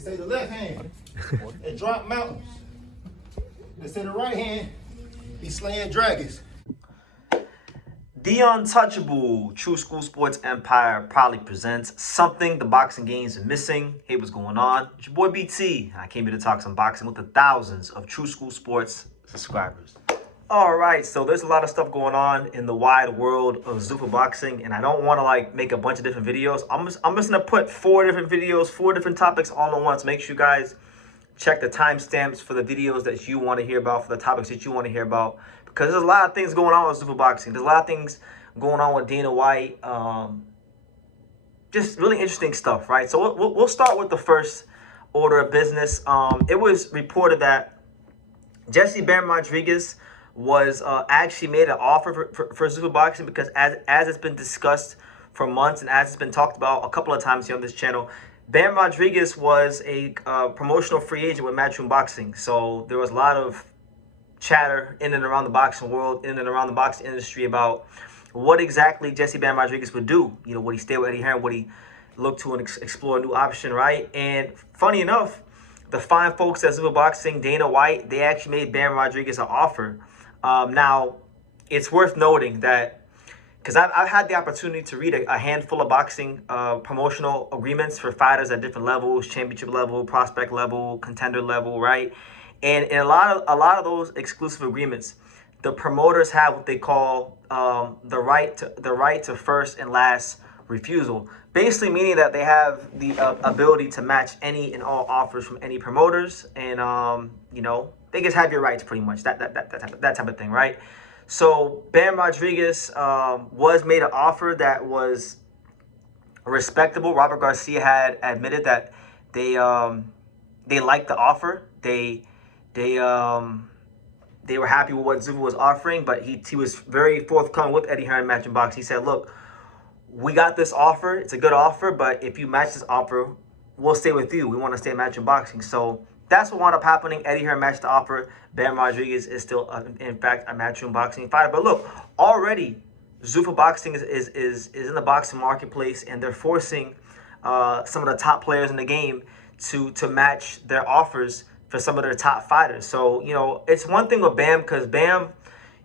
They say the left hand, it drop mountains. They say the right hand, be slaying dragons. The Untouchable True School Sports Empire proudly presents something the boxing games are missing. Hey, what's going on? It's your boy BT, and I came here to talk some boxing with the thousands of True School Sports subscribers. All right, so there's a lot of stuff going on in the wide world of Zuffa Boxing, and I don't want to make a bunch of different videos. I'm just gonna put 4 different videos, 4 different topics all at once. Make sure you guys check the timestamps for the videos that you want to hear about, for the topics that you want to hear about, because there's a lot of things going on with Zuffa Boxing. There's a lot of things going on with Dana White. Just really interesting stuff, right? So we'll start with the first order of business. It was reported that Jesse Bam Rodriguez was actually made an offer for Zuffa Boxing, because as it's been discussed for months and as it's been talked about a couple of times here on this channel, Bam Rodriguez was a promotional free agent with Matchroom Boxing. So there was a lot of chatter in and around the boxing world, in and around the boxing industry, about what exactly Jesse Bam Rodriguez would do. You know, would he stay with Eddie Hearn? Would he look to explore a new option, right? And funny enough, the fine folks at Zuffa Boxing, Dana White, they actually made Bam Rodriguez an offer. Now, it's worth noting that, because I've had the opportunity to read a handful of boxing promotional agreements for fighters at different levels: championship level, prospect level, contender level, right? And in a lot of those exclusive agreements, the promoters have what they call the right to first and last refusal. Basically meaning that they have the ability to match any and all offers from any promoters, and you know, they just have your rights, pretty much, that type of thing, right? So Bam Rodriguez was made an offer that was respectable. Robert Garcia had admitted that they liked the offer. They were happy with what Zuffa was offering, but he was very forthcoming with Eddie Hearn Matchroom Boxing. He said, look, we got this offer. It's a good offer, but if you match this offer, we'll stay with you. We want to stay at Matchroom Boxing. So that's what wound up happening. Eddie Hearn matched the offer. Bam Rodriguez is still, in fact, a Matchroom Boxing fighter. But look, already Zuffa Boxing is in the boxing marketplace, and they're forcing some of the top players in the game to match their offers for some of their top fighters. So, you know, it's one thing with Bam, because Bam,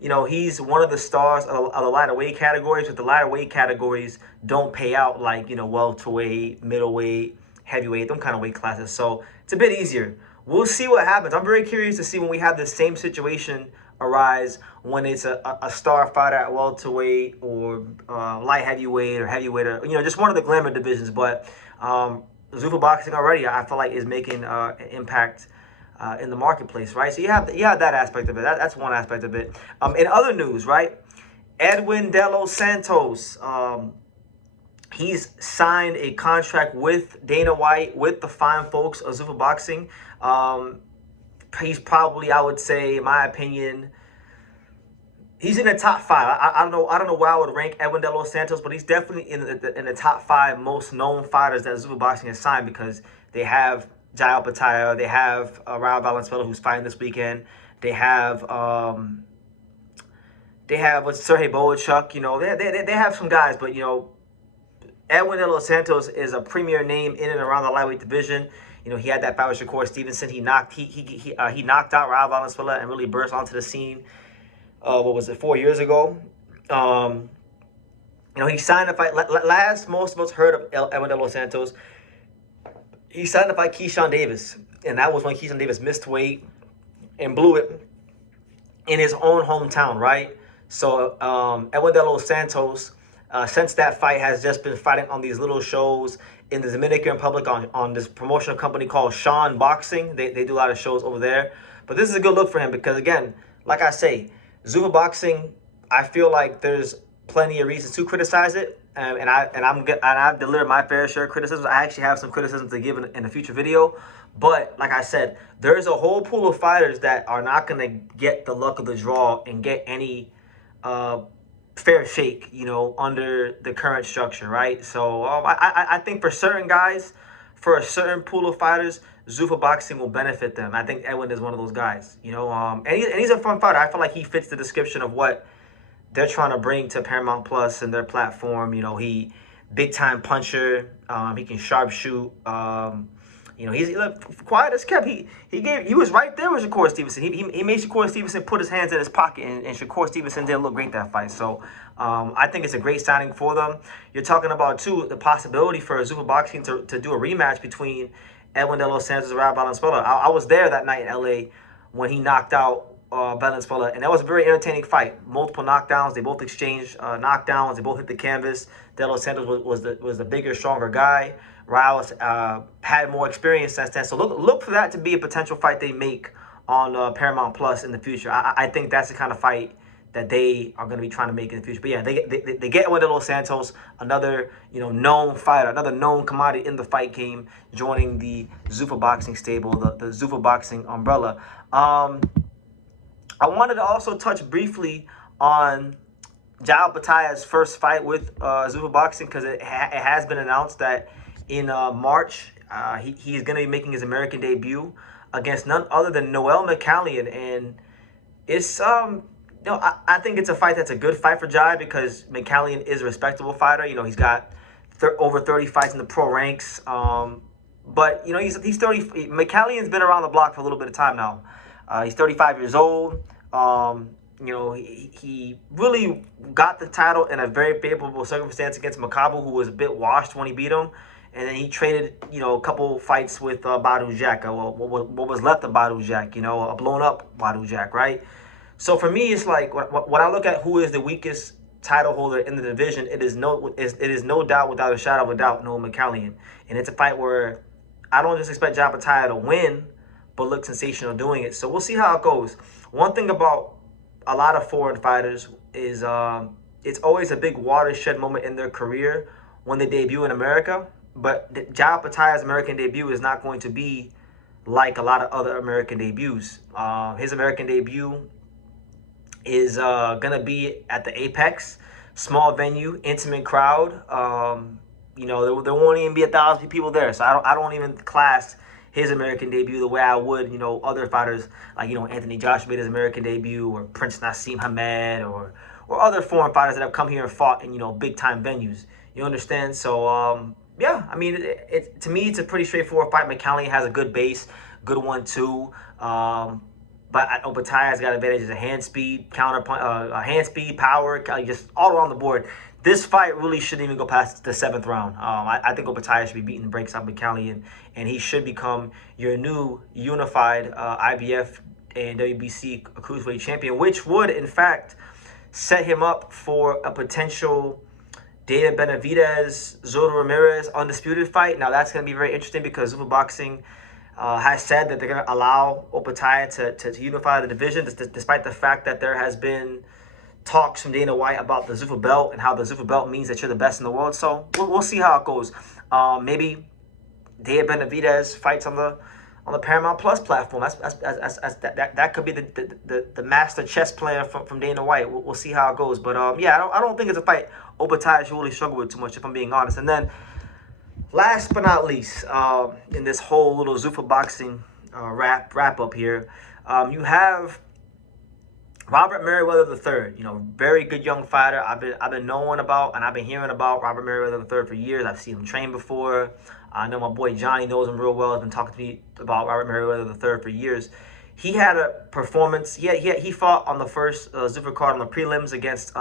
you know, he's one of the stars of the lighter weight categories, but the lighter weight categories don't pay out like, you know, welterweight, middleweight, heavyweight, them kind of weight classes. So it's a bit easier. We'll see what happens. I'm very curious to see when we have the same situation arise, when it's a star fighter at welterweight or light heavyweight or heavyweight, or, you know, just one of the glamour divisions. But Zuffa Boxing already, I feel like, is making an impact in the marketplace, right? So you have that aspect of it. That's one aspect of it. In other news, right, Edwin De Los Santos, he's signed a contract with Dana White, with the fine folks of Zuffa Boxing. He's probably, I would say, in my opinion, he's in the top 5. I don't know where I would rank Edwin De Los Santos, but he's definitely in the top 5 most known fighters that Zuffa Boxing has signed, because they have Opetaia, they have Raul Valenzuela, who's fighting this weekend. They have Sergey Boachuk. You know, they have some guys, but, you know, Edwin De Los Santos is a premier name in and around the lightweight division. You know, he had that fight with Shakur Stevenson. He knocked out Raul Valenzuela and really burst onto the scene. What was it, 4 years ago? You know, he signed a fight. Last most of us heard of Edwin De Los Santos, he signed to fight Keyshawn Davis, and that was when Keyshawn Davis missed weight and blew it in his own hometown, right? So Edwin De Los Santos, since that fight, has just been fighting on these little shows in the Dominican Republic on this promotional company called Sean Boxing. They do a lot of shows over there. But this is a good look for him, because, again, like I say, Zuffa Boxing, I feel like there's plenty of reasons to criticize it. And I've delivered my fair share of criticisms. I actually have some criticisms to give in a future video. But like I said, there's a whole pool of fighters that are not going to get the luck of the draw and get any fair shake, you know, under the current structure, right? So I think for certain guys, for a certain pool of fighters, Zuffa Boxing will benefit them. I think Edwin is one of those guys, you know. And he's a fun fighter. I feel like he fits the description of what they're trying to bring to Paramount Plus and their platform. You know, he big time puncher. He can sharpshoot. You know, he looked quiet as kept. He was right there with Shakur Stevenson. He made Shakur Stevenson put his hands in his pocket, and Shakur Stevenson didn't look great that fight. So I think it's a great signing for them. You're talking about, too, the possibility for Zuffa Boxing to do a rematch between Edwin De Los and Rob Valenzuela. I was there that night in L.A. when he knocked out Valenzuela, and that was a very entertaining fight. Multiple knockdowns. They both exchanged knockdowns. They both hit the canvas. De Los Santos was the bigger, stronger guy. Riles had more experience since then. So look for that to be a potential fight they make on Paramount Plus in the future. I think that's the kind of fight that they are going to be trying to make in the future. But yeah, they get with De Los Santos, another known fighter, another known commodity in the fight game, joining the Zuffa Boxing stable, the Zuffa Boxing umbrella. I wanted to also touch briefly on Opetaia's first fight with Zuffa Boxing, because it has been announced that in March he is going to be making his American debut against none other than Noel Mikaelian, and it's I think it's a fight that's a good fight for Jai, because Mikaelian is a respectable fighter. He's got over 30 fights in the pro ranks, but he's 30. Mikaelian's been around the block for a little bit of time now. He's 35 years old. He really got the title in a very favorable circumstance against Makabu, who was a bit washed when he beat him. And then he traded, a couple fights with Badou Jack, what was left of Badou Jack, a blown-up Badou Jack, right? So for me, it's like, when I look at who is the weakest title holder in the division, it is no doubt, without a shadow of a doubt, Noel Mikaelian. And it's a fight where I don't just expect Opetaia to win, but look sensational doing it. So we'll see how it goes. One thing about a lot of foreign fighters is it's always a big watershed moment in their career when they debut in America. But Opetaia's American debut is not going to be like a lot of other American debuts. His American debut is going to be at the Apex, small venue, intimate crowd. There won't even be 1,000 people there. So I don't even class his American debut the way I would, other fighters like, Anthony Joshua made his American debut, or Prince Nassim Hamed, or other foreign fighters that have come here and fought in, big-time venues. You understand? So, yeah, I mean, to me, it's a pretty straightforward fight. Mikaelian has a good base, good 1-2. But Opetaia's got advantages of hand speed, hand speed, power, just all around the board. This fight really shouldn't even go past the 7th round. I think Opetaia should be beating the brakes out Mikaelian, and he should become your new unified IBF and WBC cruiserweight champion, which would, in fact, set him up for a potential David Benavidez, Zoldo Ramirez undisputed fight. Now, that's going to be very interesting, because Zuffa Boxing has said that they're going to allow Opetaia to unify the division, despite the fact that there has been talks from Dana White about the Zuffa Belt and how the Zuffa Belt means that you're the best in the world. So we'll see how it goes. Maybe David Benavidez fights on the Paramount Plus platform. That could be the master chess player from Dana White. We'll see how it goes. But yeah, I don't think it's a fight Opetaia should really struggle with too much, if I'm being honest. And then last but not least, in this whole little Zuffa Boxing wrap up here, you have Robert Merriwether III, very good young fighter. I've been knowing about, and I've been hearing about Robert Merriwether III for years. I've seen him train before. I know my boy Johnny knows him real well. He's been talking to me about Robert Merriwether III for years. He had a performance. He fought on the first Zuffa card on the prelims against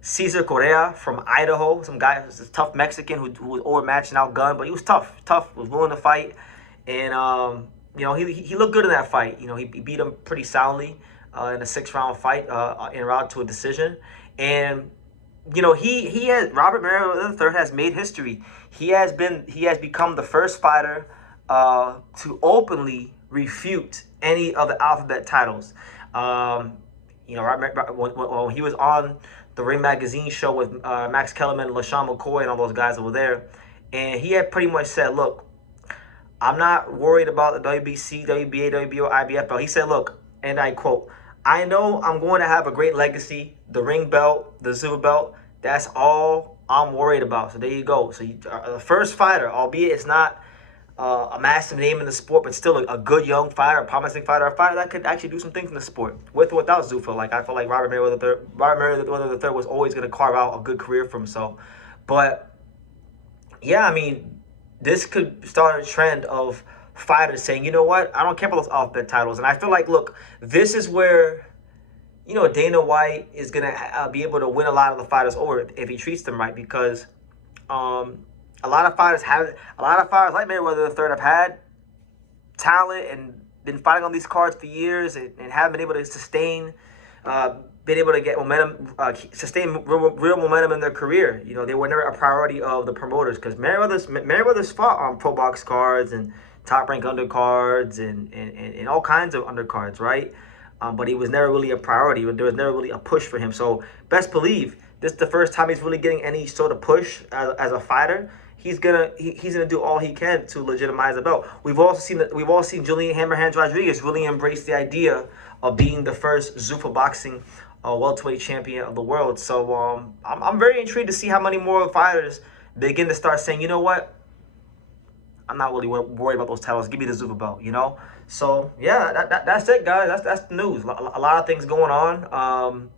Cesar Correa from Idaho. Some guy who's a tough Mexican who was overmatched and outgunned, but he was tough, was willing to fight. And, he looked good in that fight. He beat him pretty soundly in a 6-round fight en route to a decision. And Robert Merriwether III has made history. He has become the first fighter to openly refute any of the alphabet titles. When he was on the Ring Magazine show with Max Kellerman, LaShawn McCoy, and all those guys over there, and he had pretty much said, look, I'm not worried about the WBC, WBA, WBO, IBF belt. He said, look, and I quote, I know I'm going to have a great legacy, the ring belt, the Zuffa belt. That's all I'm worried about. So there you go. So the first fighter, albeit it's not a massive name in the sport, but still a good young fighter, a promising fighter, a fighter that could actually do some things in the sport, with or without Zuffa. Like, I feel like Robert Merriwether III was always going to carve out a good career for himself. But yeah, I mean, this could start a trend of fighters saying, you know what, I don't care about those off-belt titles. And I feel like, look, this is where, you know, Dana White is going to be able to win a lot of the fighters over if he treats them right, because a lot of fighters like Merriwether III have had talent and been fighting on these cards for years and haven't been able to sustain, been able to get momentum, sustain real momentum in their career. You know, they were never a priority of the promoters, because Merriwether's fought on pro box cards and top rank undercards and all kinds of undercards, right? But he was never really a priority. There was never really a push for him. So best believe this is the first time he's really getting any sort of push as a fighter. He's gonna do all he can to legitimize the belt. We've all seen Julian Hammerhands Rodriguez really embrace the idea of being the first Zuffa Boxing welterweight champion of the world. So I'm very intrigued to see how many more fighters begin to start saying, you know what, I'm not really worried about those titles. Give me the Zuffa belt, you know. So yeah, that's it, guys. That's the news. A lot of things going on.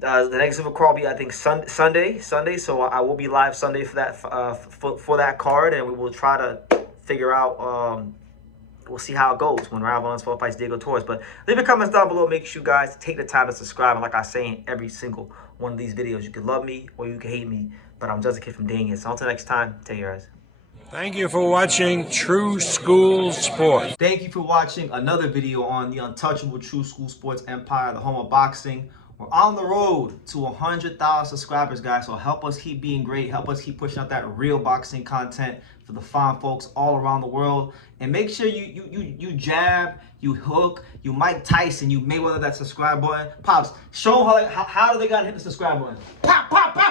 The next Zuffa card will be, I think, Sunday. So I will be live Sunday for that for that card, and we will try to figure out. We'll see how it goes when Ravalon's fights Diego Torres. But leave your comments down below. Make sure you guys take the time to subscribe. And like I say in every single one of these videos, you can love me or you can hate me, but I'm just a kid from Dang It. So until next time, take care, guys. Thank you for watching True School Sports. Thank you for watching another video on the untouchable True School Sports empire, the home of boxing. We're on the road to 100,000 subscribers, guys. So help us keep being great. Help us keep pushing out that real boxing content for the fine folks all around the world. And make sure you jab, you hook, you Mike Tyson, you Mayweather that subscribe button. Pops, show them how do they gotta hit the subscribe button. Pop, pop, pop.